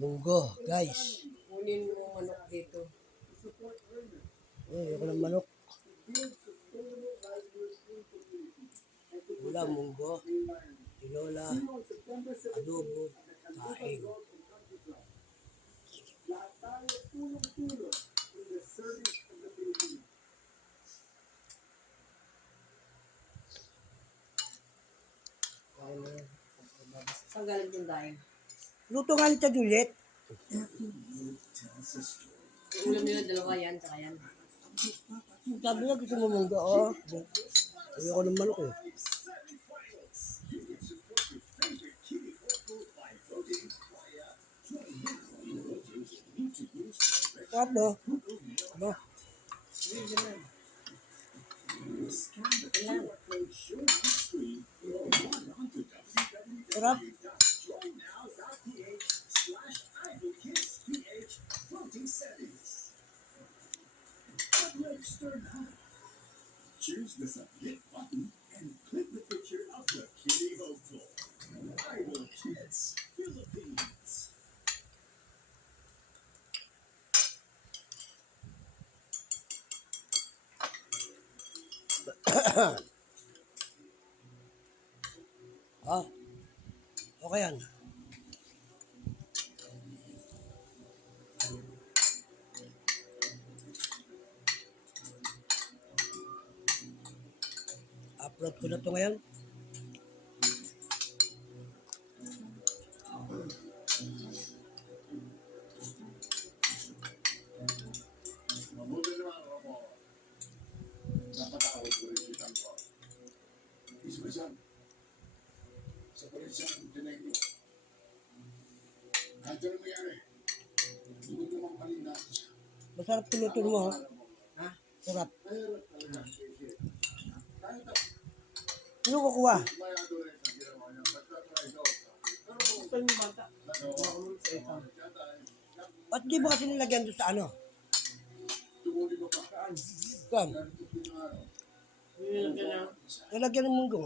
Munggo, guys. Kunin mo manok dito. Ayoko ng manok. Ulam, munggo, tinola, adobo, kaing. Saan galing yung daing? Luto nga nito, Juliet. Yung ulam nila, dalawa yan, tsaka yan. Sabi niya gusto mo munggo, oh. Ayoko ng manok eh. Sarap no? Ano? Sarap. Choose the submit button and click the picture of the kitty hopeful. Idol Kids, Philippines. Ah, okay yan. Upload ko na ito ngayon. Mabuti naman ako. Napatawad ko rin kitang ko. Ismasan, sa palisang tiniglo. Kahit ano nangyari, hindi naman kanina. Masarap tulutin mo, oh. Ha? Sarap. Pero talaga, kahit ako, Ano kukuha? mayado rin ang ginawa niya. Pagkatry daw. Pero, Gusto yung bata. ano, Sa ito. Ba't di mo kasi nilagyan doon sa ano? tumuli ko pa. Saan? Saan? Ganito pinaro. Nilagyan na. Nilagyan ng munggo.